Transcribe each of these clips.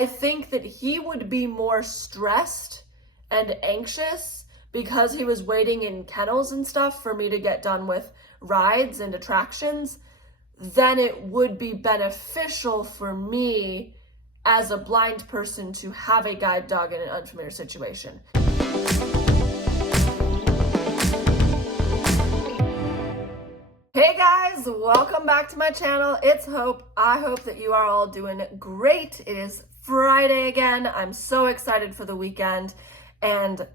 I think that he would be more stressed and anxious because he was waiting in kennels and stuff for me to get done with rides and attractions, then it would be beneficial for me as a blind person to have a guide dog in an unfamiliar situation. Hey guys, welcome back to my channel. It's Hope. I hope that you are all doing great. It is Friday again. I'm so excited for the weekend, and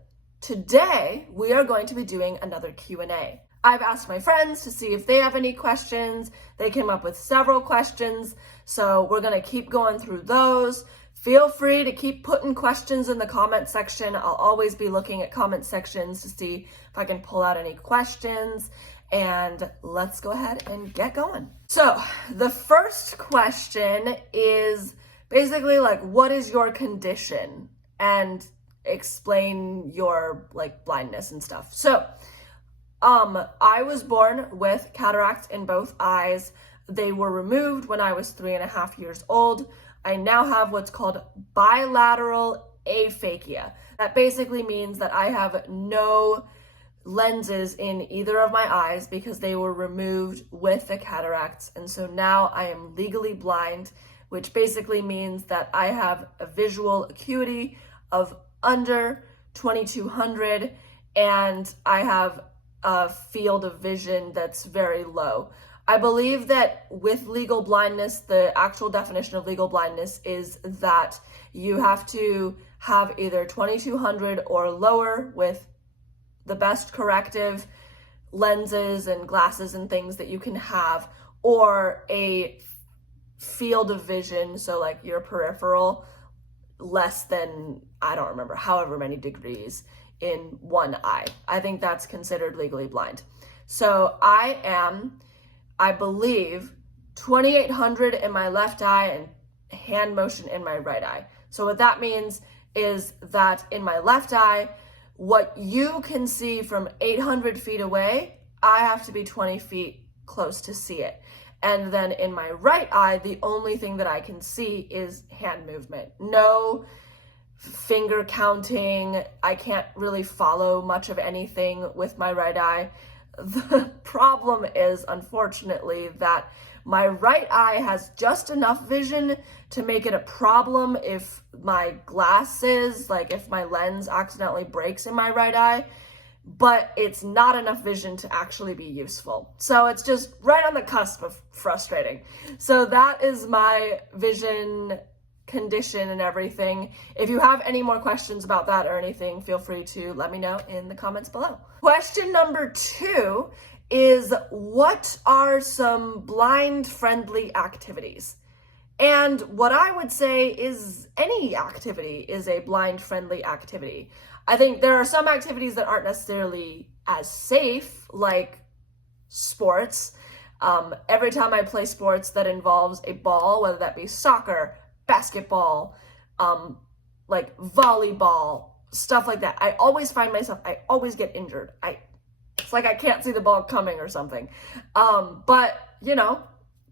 today we are going to be doing another Q&A. I've asked my friends to see if they have any questions. They came up with several questions, so we're going to keep going through those. Feel free to keep putting questions in the comment section. I'll always be looking at comment sections to see if I can pull out any questions. And let's go ahead and get going. So the first question is basically like, what is your condition? And explain your like blindness and stuff. So I was born with cataracts in both eyes. They were removed when I was 3.5 years old. I now have what's called bilateral aphakia. That basically means that I have no lenses in either of my eyes because they were removed with the cataracts. And so now I am legally blind, which basically means that I have a visual acuity of under 2200 and I have a field of vision that's very low. I believe that with legal blindness, the actual definition of legal blindness is that you have to have either 2200 or lower with the best corrective lenses and glasses and things that you can have, or a field of vision, so like your peripheral, less than, I don't remember, however many degrees in one eye. I think that's considered legally blind. So I am, I believe, 2800 in my left eye and hand motion in my right eye. So what that means is that in my left eye, what you can see from 800 feet away, I have to be 20 feet close to see it. And then in my right eye, the only thing that I can see is hand movement. No finger counting. I can't really follow much of anything with my right eye. The problem is, unfortunately, that my right eye has just enough vision to make it a problem if my glasses, like if my lens accidentally breaks in my right eye, but it's not enough vision to actually be useful. So it's just right on the cusp of frustrating. So that is my vision condition and everything. If you have any more questions about that or anything, feel free to let me know in the comments below. Question number 2 is, what are some blind-friendly activities? And what I would say is any activity is a blind-friendly activity. I think there are some activities that aren't necessarily as safe, like sports. Every time I play sports that involves a ball, whether that be soccer, basketball, like volleyball, stuff like that, I always find myself, I always get injured. It's like I can't see the ball coming or something. But, you know,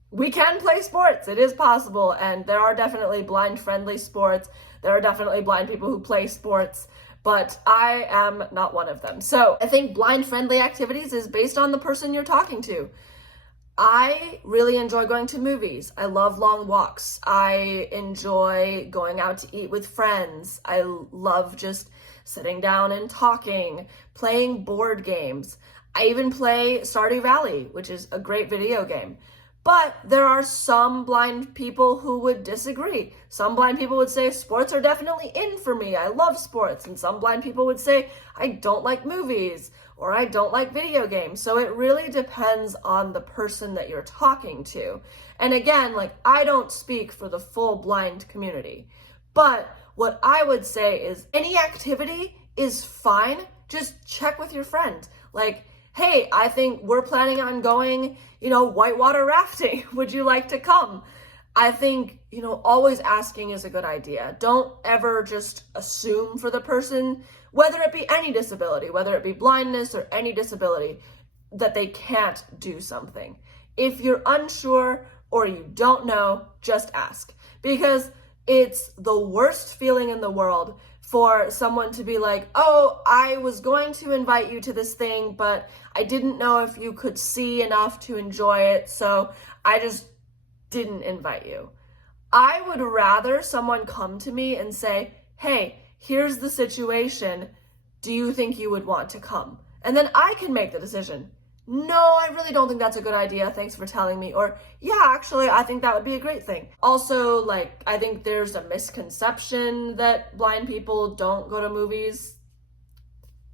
we can play sports. It is possible. And there are definitely blind-friendly sports. There are definitely blind people who play sports, but I am not one of them. So I think blind-friendly activities is based on the person you're talking to. I really enjoy going to movies. I love long walks. I enjoy going out to eat with friends. I love just sitting down and talking, playing board games. I even play Stardew Valley, which is a great video game. But there are some blind people who would disagree. Some blind people would say sports are definitely in for me. I love sports. And some blind people would say I don't like movies or I don't like video games. So it really depends on the person that you're talking to. And again, like, I don't speak for the full blind community, but what I would say is any activity is fine. Just check with your friend. Like, hey, I think we're planning on going, whitewater rafting. Would you like to come? I think, always asking is a good idea. Don't ever just assume for the person, whether it be any disability, whether it be blindness or any disability, that they can't do something. If you're unsure or you don't know, just ask. Because It's the worst feeling in the world for someone to be like, oh, I was going to invite you to this thing, but I didn't know if you could see enough to enjoy it, so I just didn't invite you. I would rather someone come to me and say, hey, here's the situation. Do you think you would want to come? And then I can make the decision. No, I really don't think that's a good idea. Thanks for telling me. Or, yeah, actually, I think that would be a great thing. Also, like, I think there's a misconception that blind people don't go to movies.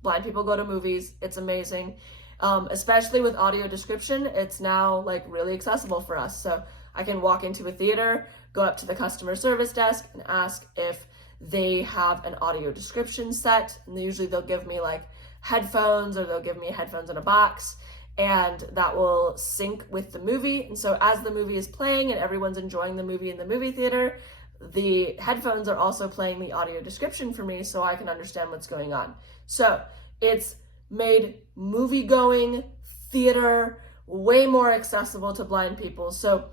Blind people go to movies. It's amazing. Especially with audio description, it's now like really accessible for us. So I can walk into a theater, go up to the customer service desk and ask if they have an audio description set. And usually they'll give me like headphones, or they'll give me headphones in a box, and that will sync with the movie. And so as the movie is playing and everyone's enjoying the movie in the movie theater, the headphones are also playing the audio description for me so I can understand what's going on. So it's made movie going, theater, way more accessible to blind people. So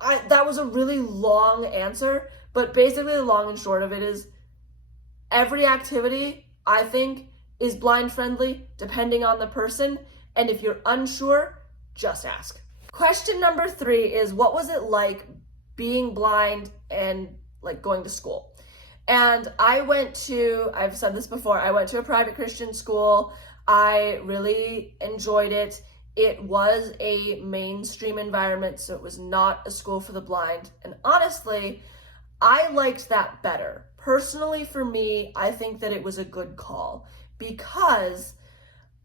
that was a really long answer, but basically the long and short of it is every activity, I think, is blind friendly depending on the person. And if you're unsure, just ask. Question number 3 is, what was it like being blind and like going to school? And I've said this before, I went to a private Christian school. I really enjoyed it. It was a mainstream environment, so it was not a school for the blind. And honestly, I liked that better. Personally, for me, I think that it was a good call because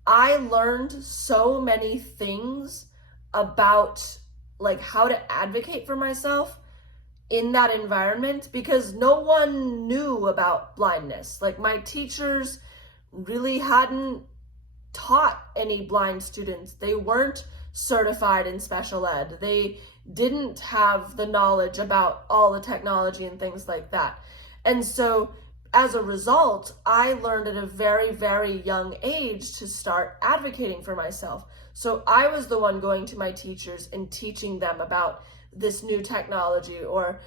I learned so many things about like how to advocate for myself in that environment, because no one knew about blindness. Like my teachers really hadn't taught any blind students. They weren't certified in special ed. They didn't have the knowledge about all the technology and things like that. And so as a result, I learned at a very, very young age to start advocating for myself. So I was the one going to my teachers and teaching them about this new technology, or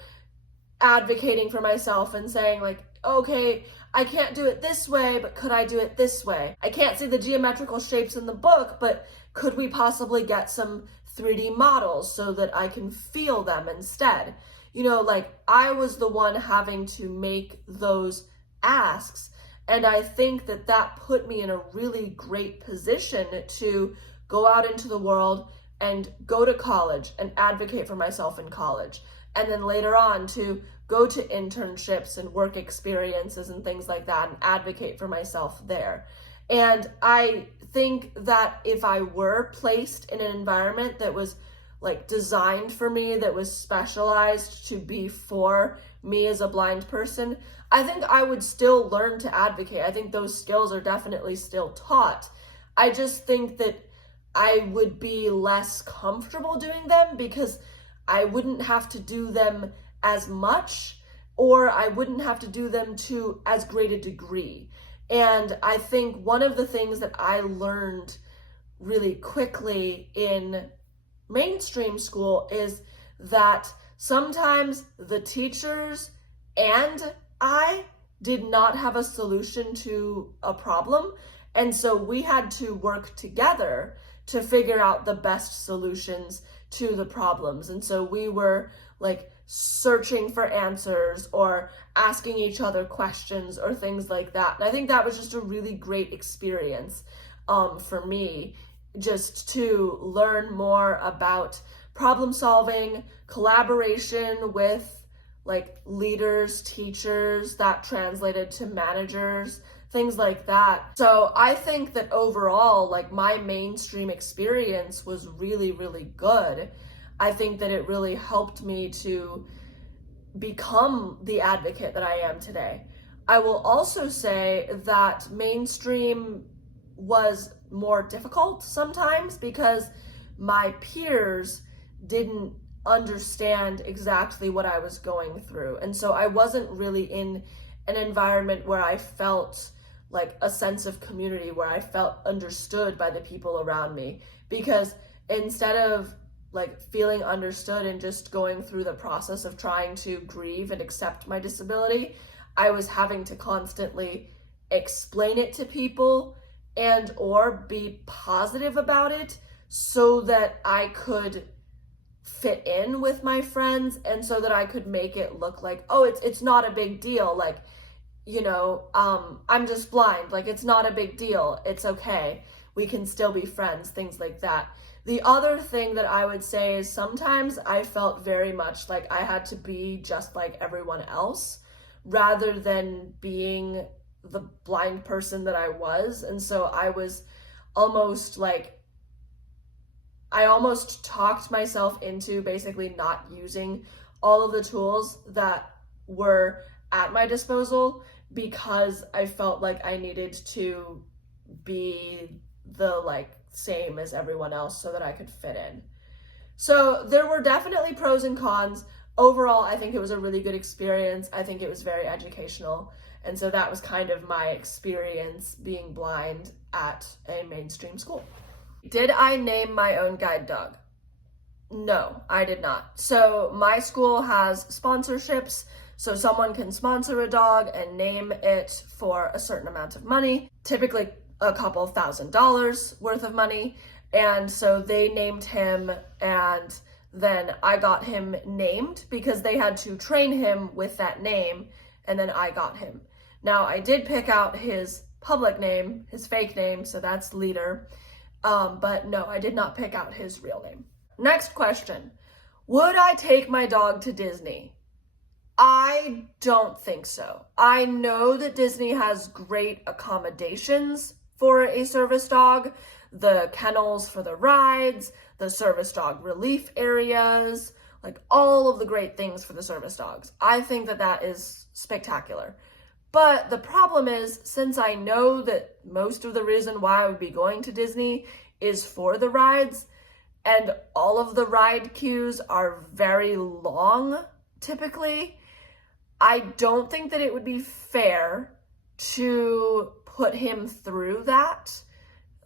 advocating for myself and saying like, okay, I can't do it this way, but could I do it this way? I can't see the geometrical shapes in the book, but could we possibly get some 3D models so that I can feel them instead? You know, like I was the one having to make those asks. And I think that that put me in a really great position to go out into the world and go to college and advocate for myself in college. And then later on to go to internships and work experiences and things like that and advocate for myself there. And I think that if I were placed in an environment that was like designed for me, that was specialized to be for me as a blind person, I think I would still learn to advocate. I think those skills are definitely still taught. I just think that I would be less comfortable doing them because I wouldn't have to do them as much, or I wouldn't have to do them to as great a degree. And I think one of the things that I learned really quickly in mainstream school is that sometimes the teachers and I did not have a solution to a problem. And so we had to work together to figure out the best solutions to the problems. And so we were like searching for answers or asking each other questions or things like that. And I think that was just a really great experience for me, just to learn more about problem solving, collaboration with like leaders, teachers, that translated to managers, things like that. So I think that overall, like my mainstream experience was really, really good. I think that it really helped me to become the advocate that I am today. I will also say that mainstream was more difficult sometimes because my peers didn't understand exactly what I was going through. And so I wasn't really in an environment where I felt like a sense of community, where I felt understood by the people around me, because instead of like feeling understood and just going through the process of trying to grieve and accept my disability, I was having to constantly explain it to people and or be positive about it so that I could fit in with my friends and so that I could make it look like, oh, it's not a big deal. Like, I'm just blind. Like, it's not a big deal. It's okay. We can still be friends, things like that. The other thing that I would say is sometimes I felt very much like I had to be just like everyone else rather than being the blind person that I was. And so I was almost like, I almost talked myself into basically not using all of the tools that were at my disposal because I felt like I needed to be the like same as everyone else so that I could fit in. So there were definitely pros and cons. Overall, I think it was a really good experience. I think it was very educational. And so that was kind of my experience being blind at a mainstream school. Did I name my own guide dog? No, I did not. So my school has sponsorships. So someone can sponsor a dog and name it for a certain amount of money, typically a couple $1,000s worth of money. And so they named him, and then I got him named because they had to train him with that name, and then I got him. Now, I did pick out his public name, his fake name, so that's Leader. But no, I did not pick out his real name. Next question. Would I take my dog to Disney? I don't think so. I know that Disney has great accommodations for a service dog, the kennels for the rides, the service dog relief areas, like all of the great things for the service dogs. I think that that is spectacular. But the problem is, since I know that most of the reason why I would be going to Disney is for the rides, and all of the ride queues are very long, typically, I don't think that it would be fair to put him through that.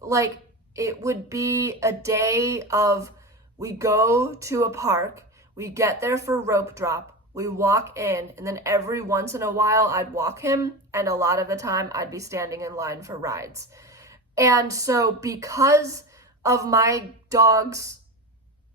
Like, it would be a day of, we go to a park, we get there for rope drop, we walk in, and then every once in a while I'd walk him, and a lot of the time I'd be standing in line for rides. And so because of my dog's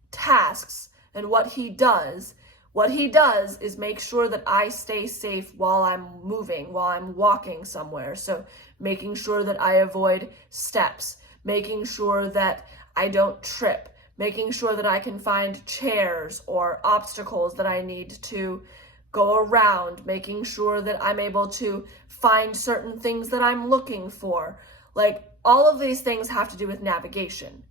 tasks and what he does is make sure that I stay safe while I'm moving, while I'm walking somewhere. So making sure that I avoid steps, making sure that I don't trip, making sure that I can find chairs or obstacles that I need to go around, making sure that I'm able to find certain things that I'm looking for. Like, all of these things have to do with navigation.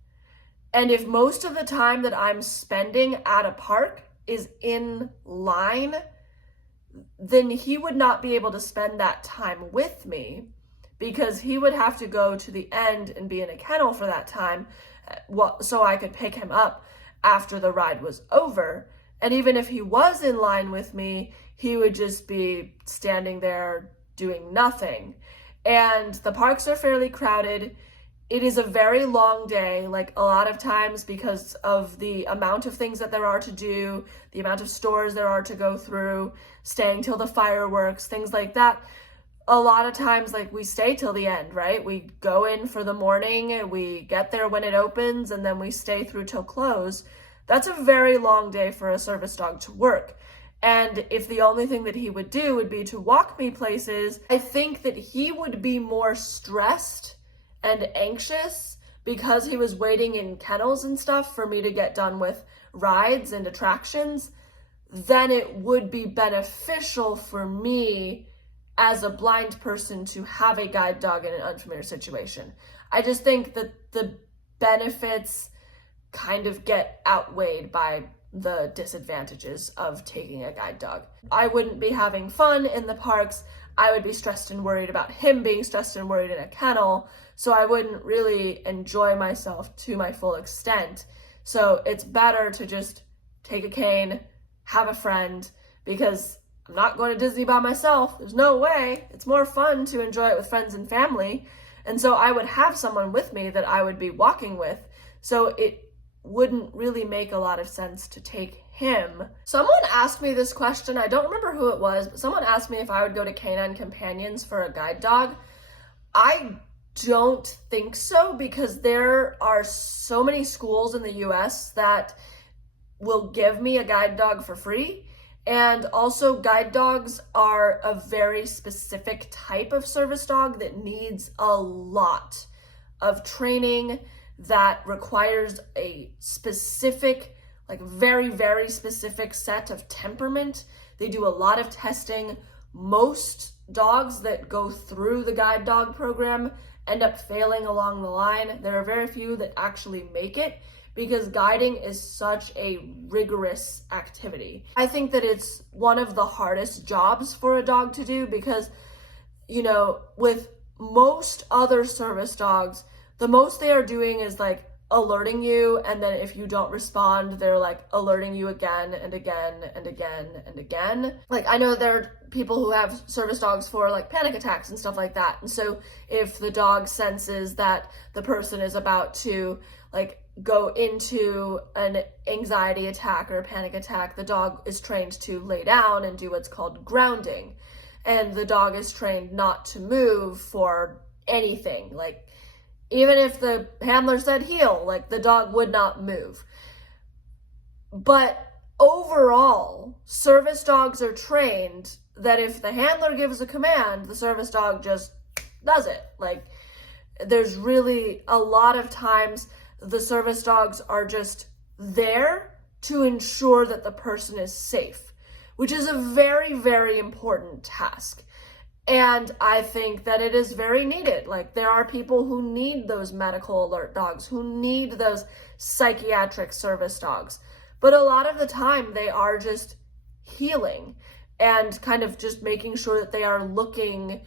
And if most of the time that I'm spending at a park is in line, then he would not be able to spend that time with me because he would have to go to the end and be in a kennel for that time, so I could pick him up after the ride was over. And even if he was in line with me, he would just be standing there doing nothing. And the parks are fairly crowded. It is a very long day, like a lot of times because of the amount of things that there are to do, the amount of stores there are to go through, staying till the fireworks, things like that. A lot of times, like, we stay till the end, right? We go in for the morning, we get there when it opens, and then we stay through till close. That's a very long day for a service dog to work. And if the only thing that he would do would be to walk me places, I think that he would be more stressed and anxious because he was waiting in kennels and stuff for me to get done with rides and attractions, then it would be beneficial for me as a blind person to have a guide dog in an unfamiliar situation. I just think that the benefits kind of get outweighed by the disadvantages of taking a guide dog. I wouldn't be having fun in the parks. I would be stressed and worried about him being stressed and worried in a kennel. So I wouldn't really enjoy myself to my full extent. So it's better to just take a cane, have a friend, because I'm not going to Disney by myself. There's no way. It's more fun to enjoy it with friends and family. And so I would have someone with me that I would be walking with. So it wouldn't really make a lot of sense to take him. Someone asked me this question, I don't remember who it was, but someone asked me if I would go to Canine Companions for a guide dog. I don't think so, because there are so many schools in the US that will give me a guide dog for free. And also, guide dogs are a very specific type of service dog that needs a lot of training, that requires a specific, like very, very specific set of temperament. They do a lot of testing. Most dogs that go through the guide dog program end up failing along the line. There are very few that actually make it, because guiding is such a rigorous activity. I think that it's one of the hardest jobs for a dog to do, because, you know, with most other service dogs, the most they are doing is like alerting you, and then if you don't respond, they're like alerting you again and again and again and again. Like, I know there are people who have service dogs for like panic attacks and stuff like that. And so if the dog senses that the person is about to like go into an anxiety attack or a panic attack, the dog is trained to lay down and do what's called grounding. And the dog is trained not to move for anything. Like, even if the handler said heel, like the dog would not move. But overall, service dogs are trained that if the handler gives a command, the service dog just does it. Like, there's really a lot of times the service dogs are just there to ensure that the person is safe, which is a very, very important task. And I think that it is very needed. Like, there are people who need those medical alert dogs, who need those psychiatric service dogs. But a lot of the time they are just healing and kind of just making sure that they are looking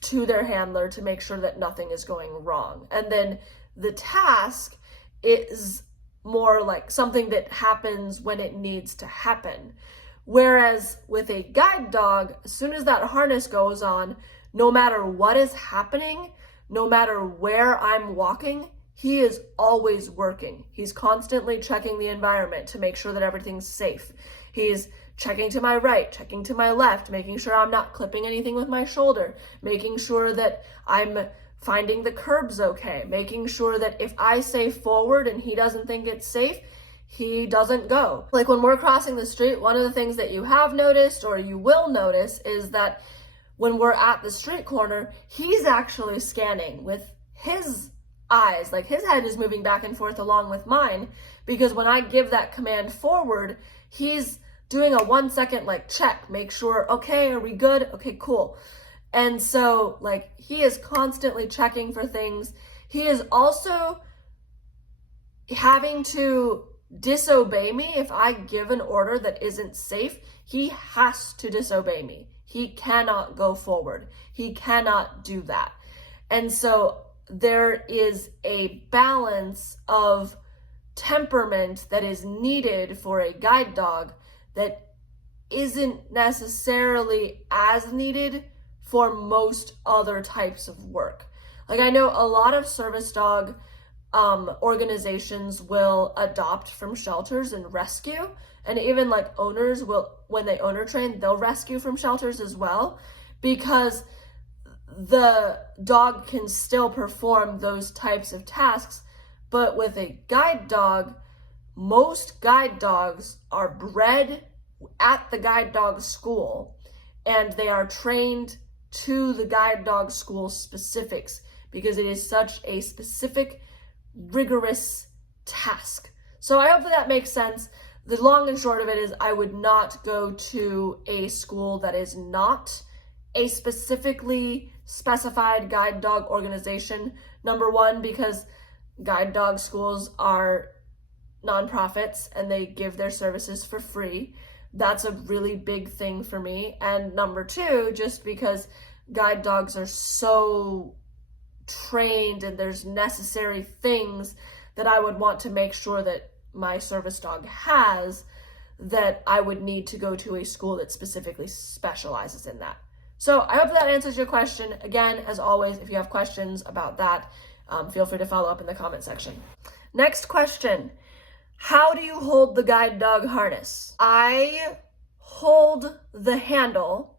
to their handler to make sure that nothing is going wrong. And then the task is more like something that happens when it needs to happen. Whereas with a guide dog, as soon as that harness goes on, no matter what is happening, no matter where I'm walking, he is always working. He's constantly checking the environment to make sure that everything's safe. He's checking to my right, checking to my left, making sure I'm not clipping anything with my shoulder, making sure that I'm finding the curbs okay, making sure that if I say forward and he doesn't think it's safe, he doesn't go. Like, when we're crossing the street, one of the things that you have noticed or you will notice is that when we're at the street corner, he's actually scanning with his eyes. Like, his head is moving back and forth along with mine, because when I give that command forward, he's doing a 1 second like check, make sure, okay, are we good? Okay, cool. And so like, he is constantly checking for things. He is also having to disobey me. If I give an order that isn't safe, he has to disobey me. He cannot go forward. He cannot do that. And so there is a balance of temperament that is needed for a guide dog that isn't necessarily as needed for most other types of work. Like, I know a lot of service dog organizations will adopt from shelters and rescue, and even like owners will, when they owner train, they'll rescue from shelters as well, because the dog can still perform those types of tasks. But with a guide dog, most guide dogs are bred at the guide dog school, and they are trained to the guide dog school specifics, because it is such a specific, rigorous task. So I hope that that makes sense. The long and short of it is, I would not go to a school that is not a specifically specified guide dog organization. Number one, because guide dog schools are nonprofits and they give their services for free. That's a really big thing for me. And number two, just because guide dogs are so trained and there's necessary things that I would want to make sure that my service dog has, that I would need to go to a school that specifically specializes in that. So I hope that answers your question. Again, as always, if you have questions about that, feel free to follow up in the comment section. Next question. How do you hold the guide dog harness? I hold the handle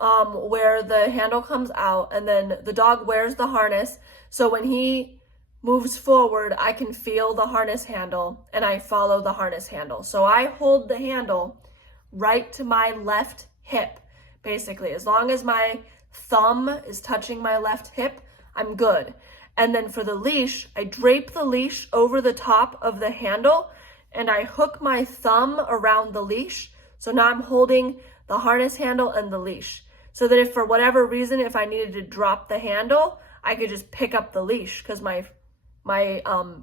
where the handle comes out, and then the dog wears the harness. So when he moves forward, I can feel the harness handle and I follow the harness handle. So I hold the handle right to my left hip, basically. As long as my thumb is touching my left hip, I'm good. And then for the leash, I drape the leash over the top of the handle and I hook my thumb around the leash. So now I'm holding the harness handle and the leash. So that if for whatever reason, if I needed to drop the handle, I could just pick up the leash because my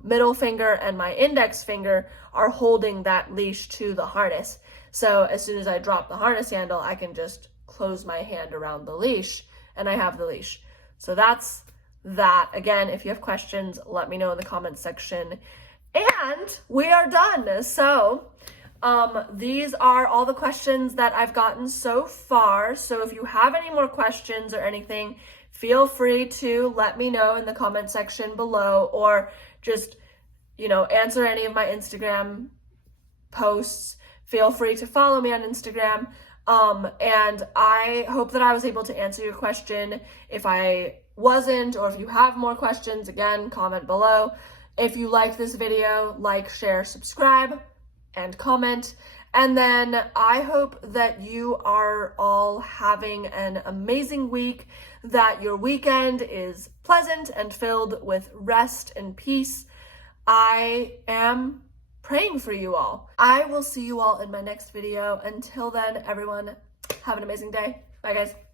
middle finger and my index finger are holding that leash to the harness. So as soon as I drop the harness handle, I can just close my hand around the leash and I have the leash. So that's that. Again, if you have questions, let me know in the comments section. And we are done. So these are all the questions that I've gotten so far. So if you have any more questions or anything, feel free to let me know in the comment section below, or just, answer any of my Instagram posts. Feel free to follow me on Instagram. And I hope that I was able to answer your question. If I wasn't, or if you have more questions, again, comment below. If you liked this video, like, share, subscribe, and comment. And then I hope that you are all having an amazing week, that your weekend is pleasant and filled with rest and peace. I am praying for you all. I will see you all in my next video. Until then, everyone, have an amazing day. Bye, guys.